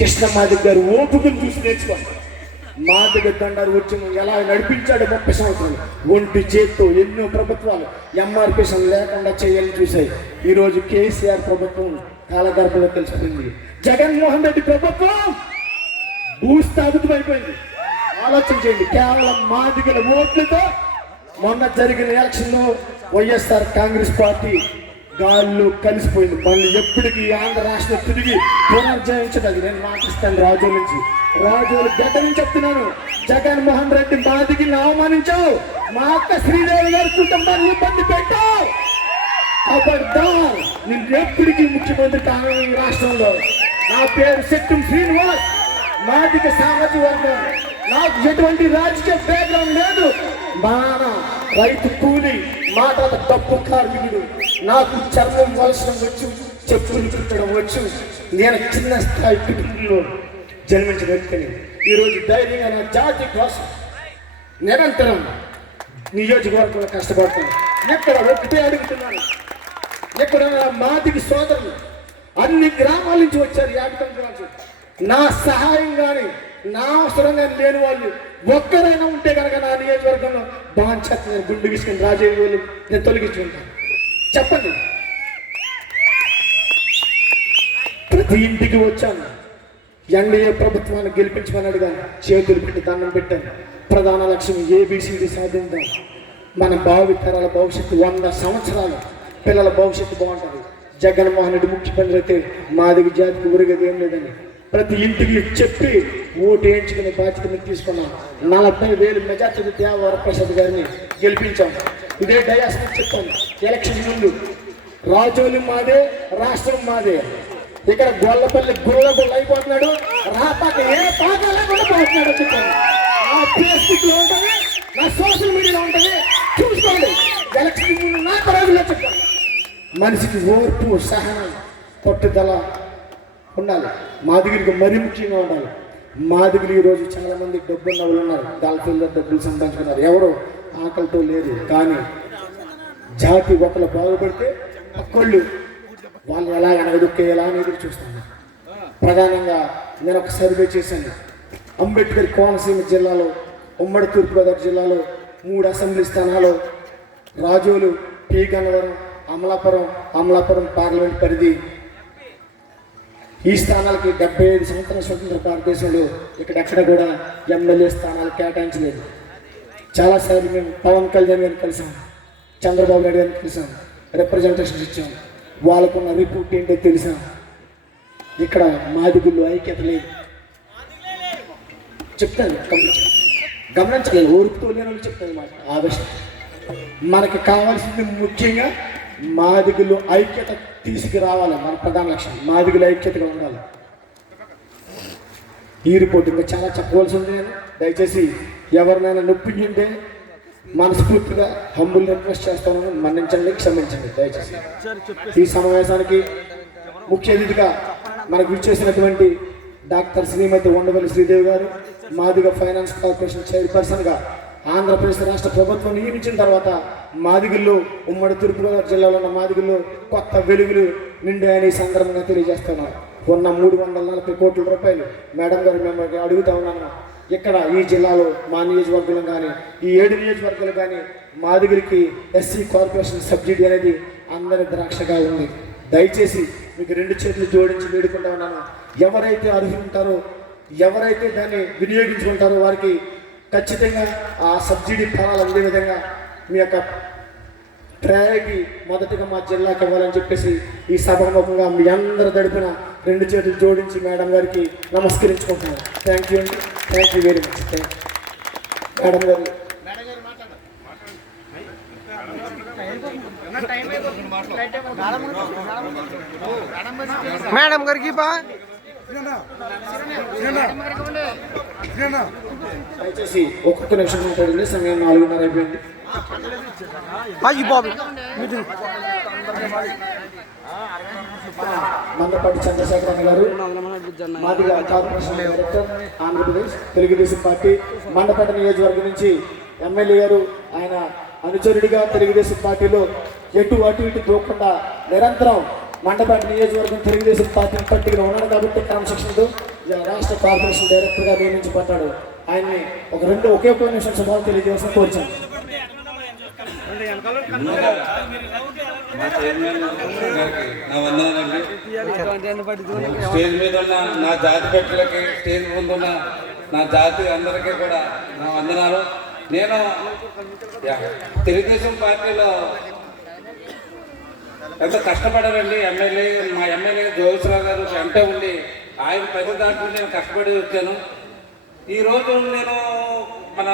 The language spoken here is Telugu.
కృష్ణ మాదిగ గారు ఓపుకుని చూసి నేర్చుకోండి. మాదిగ దండారు వచ్చి ఎలా నడిపించాడు 30 సంవత్సరాలు ఒంటి చేత్తో ఎన్నో ప్రభుత్వాలు ఎంఆర్పిషన్ లేకుండా చేయాలని చూశాయి. ఈరోజు కేసీఆర్ ప్రభుత్వం కాలగర్భంలో తెలిసిపోయింది. జగన్మోహన్ రెడ్డి ప్రభుత్వం భూస్థాపితం అయిపోయింది. ఆలోచన చేయండి. కేవలం మాదిగల ఓట్లతో మొన్న జరిగిన ఎలక్షన్లో వైఎస్ఆర్ కాంగ్రెస్ పార్టీ గాల్లో కలిసిపోయింది. మళ్ళీ ఎప్పటికీ ఆంధ్ర రాష్ట్రం తిరిగి పునర్జయించడానికి నేను మాటిస్తాను. రాజోల నుంచి రాజోలు గడ్డ నుంచి చెప్తున్నాను. జగన్మోహన్ రెడ్డి మాదిగిని అవమానించావు, మా అక్క శ్రీదేవి గారి కుటుంబాన్ని ఇబ్బంది పెట్టావు. నేను ఎప్పటికీ ముఖ్యమంత్రి కాను ఈ రాష్ట్రంలో. నా పేరు శెట్టిం శ్రీనివాస్, మాదిగ సామాజిక వర్గం. నాకు ఎటువంటి రాజకీయ బ్యాక్గ్రౌండ్ లేదు. మా రైతు కూలి, మా తాత డబ్బు కార్మికుడు. నాకు చర్మం వలసడం వచ్చు, చెప్పులు చుట్టడం వచ్చు. నేను చిన్న స్థాయి కుటుంబంలో జన్మించిన వ్యక్తిని. ఈరోజు ధైర్యంగా నా జాతి కోసం నిరంతరం నియోజకవర్గంలో కష్టపడతాను. ఎక్కడ ఒకటే అడుగుతున్నాను, ఎక్కడ మాదిగ సోదరులు అన్ని గ్రామాల నుంచి వచ్చారు. 59 నా సహాయం కానీ నా అవసరం కానీ లేని వాళ్ళు ఒక్కరైనా ఉంటే కనుక నా నియోజకవర్గంలో బాగా నేను గుండు గిసుకుని రాజేవి వాళ్ళు నేను తొలగించుకుంటాను. చెప్పండి. ప్రతి ఇంటికి వచ్చాను. ఎన్డీఏ ప్రభుత్వాన్ని గెలిపించమని అడిగాను. చేతులు పెట్టి దండం పెట్టాను. ప్రధాన లక్ష్యం ఏబిసిడి సాధిద్దాం. మన భావి తరాల భవిష్యత్తు 100 సంవత్సరాలు పిల్లల భవిష్యత్తు బాగుంటుంది. జగన్మోహన్ రెడ్డి ముఖ్యమంత్రి అయితే మాదిగ జాతికి ఉరిగేది ఏం లేదని ప్రతి ఇంటికి చెప్పి ఓటు వేయించుకునే బాధ్యత మీద తీసుకున్నాం. 40,000 మెజార్టీ దేవరప్రసాద్ గారిని గెలిపించాం. ఇదే డయాస్ మీద చెప్పాను. ఎలక్షన్ ముందు రాజోలు మాదే, రాష్ట్రం మాదే. ఇక్కడ గొల్లపల్లి గుళ్ళ అయిపోతున్నాడు. రాపాక ఏ పాక లేకుండా పోతున్నాడు చెప్పాను. నా ఫేస్బుక్లో ఉంటుంది, నా సోషల్ మీడియాలో ఉంటుంది, చూసుకోండి. ఎలక్షన్ ముందు నా రోజుల్లో చెప్పాను. మనిషికి ఓర్పు, సహనం, పట్టుదల ఉండాలి. మాదిగరికి మరీ ముఖ్యంగా ఉండాలి. మాదిగలు ఈరోజు చాలామంది డబ్బున్న వాళ్ళు ఉన్నారు. గల్ఫీల్లో డబ్బులు సంపాదించుకున్నారు. ఎవరో ఆకలితో లేదు. కానీ జాతి ఒకళ్ళు బాగుపడితే పక్కోళ్ళు వాళ్ళు ఎలా ఎనగదొక్కేలా అని ఎదురు చూస్తాను. ప్రధానంగా నేను ఒక సర్వే చేశాను. అంబేద్కర్ కోనసీమ జిల్లాలో, ఉమ్మడి తూర్పుగోదావరి జిల్లాలో 3 అసెంబ్లీ స్థానాలు రాజోలు, పి గన్నవరం, అమలాపురం పార్లమెంట్ పరిధి. ఈ స్థానాలకి 75 సంవత్సరాల స్వతంత్ర భారతదేశంలో ఇక్కడెక్కడ కూడా ఎమ్మెల్యే స్థానాలు కేటాయించలేదు. చాలాసార్లు మేము పవన్ కళ్యాణ్ గారిని కలిసాం, చంద్రబాబు నాయుడు గారిని కలిసాం, రిప్రజెంటేషన్ ఇచ్చాం. వాళ్ళకున్న రిపోర్ట్ ఏంటో తెలిసాం. ఇక్కడ మాదిగుళ్ళు ఐక్యత లేదు. చెప్తాను, గమనించలేదు. ఓర్పుతో లేని చెప్తాను మాట ఆవేశం. మనకి కావాల్సింది ముఖ్యంగా మాదిగులు ఐక్యత తీసుకురావాలి. మన ప్రధాన లక్ష్యం మాదిగులు ఐక్యతగా ఉండాలి. ఈ రిపోర్ట్ ఇంకా చాలా చెప్పవలసి ఉంది. నేను దయచేసి ఎవరినైనా నొప్పించుంటే మనస్ఫూర్తిగా హంబుల్ రిక్వెస్ట్ చేస్తాను, మన్నించండి, క్షమించండి దయచేసి. ఈ సమావేశానికి ముఖ్య అతిథిగా మనకు ఇచ్చేసినటువంటి డాక్టర్ శ్రీమతి ఉండవల్లి శ్రీదేవి గారు, మాదిగ ఫైనాన్స్ కార్పొరేషన్ చైర్పర్సన్గా ఆంధ్రప్రదేశ్ రాష్ట్ర ప్రభుత్వం నియమించిన తర్వాత మాదిగుల్లో, ఉమ్మడి తూర్పుగోదావరి జిల్లాలో ఉన్న మాదిగుల్లో కొత్త వెలుగులు నిండాయని సందర్భంగా తెలియజేస్తున్నారు. ఉన్న 340 కోట్ల రూపాయలు మేడం గారు మేము అడుగుతా ఉన్నాను. ఇక్కడ ఈ జిల్లాలో మా నియోజకవర్గంలో కానీ ఈ 7 నియోజకవర్గాలు కానీ మాదిగురికి ఎస్సీ కార్పొరేషన్ సబ్సిడీ అనేది అందరి ద్రాక్షగా ఉంది. దయచేసి మీకు 2 చేతులు జోడించి వేడుకుంటా ఉన్నాను. ఎవరైతే అర్హులు ఉంటారో, ఎవరైతే దాన్ని వినియోగించుకుంటారో వారికి ఖచ్చితంగా ఆ సబ్సిడీ ఫలాలు అందే విధంగా మీ యొక్క ప్రయారిటీ మొదటిగా మా జిల్లాకి ఇవ్వాలని చెప్పేసి ఈ సభాముఖంగా మీ అందరి తరపున 2 చేతులు జోడించి మేడం గారికి నమస్కరించుకుంటున్నాను. థ్యాంక్ యూ అండి. Thank you very much. Thank you madam గారు. మేడం గారికి దయచేసి ఒక్కొక్క నిమిషం మాట్లాడండి. సమయం 4:30 అయిపోయింది. మందపాటి చంద్రశేఖర్ గారు, Madiga corporation director, Andhra Pradesh Telugu Desam party Mandapeta నియోజకవర్గం నుంచి ఎమ్మెల్యే గారు. ఆయన అనుచరుడిగా తెలుగుదేశం పార్టీలో అటు ఇటు పోకుండా నిరంతరం మండపేట నియోజకవర్గం తెలుగుదేశం పార్టీని పట్టిగా ఉన్నాడు కాబట్టి క్రమశిక్షణతో ఇలా రాష్ట్ర కార్పొరేషన్ డైరెక్టర్గా నియమించబడ్డాడు. ఆయన్ని ఒకే ఒక నిమిషం శుభాలు తెలియజేసిన కోరుచాను. మా చైర్మన్ గారికి నా వందనాలండి. స్టేజ్ మీద ఉన్న నా జాతి పెట్టలకి, స్టేజ్ ముందు ఉన్న నా జాతి అందరికీ కూడా నా వందనాలు. నేను తెలుగుదేశం పార్టీలో ఎంతో కష్టపడారండి. మా ఎమ్మెల్యే జోగేశ్వరరావు గారు వెంట ఉండి ఆయన ప్రతి దాంట్లో నేను కష్టపడి వచ్చాను. ఈరోజు నేను మన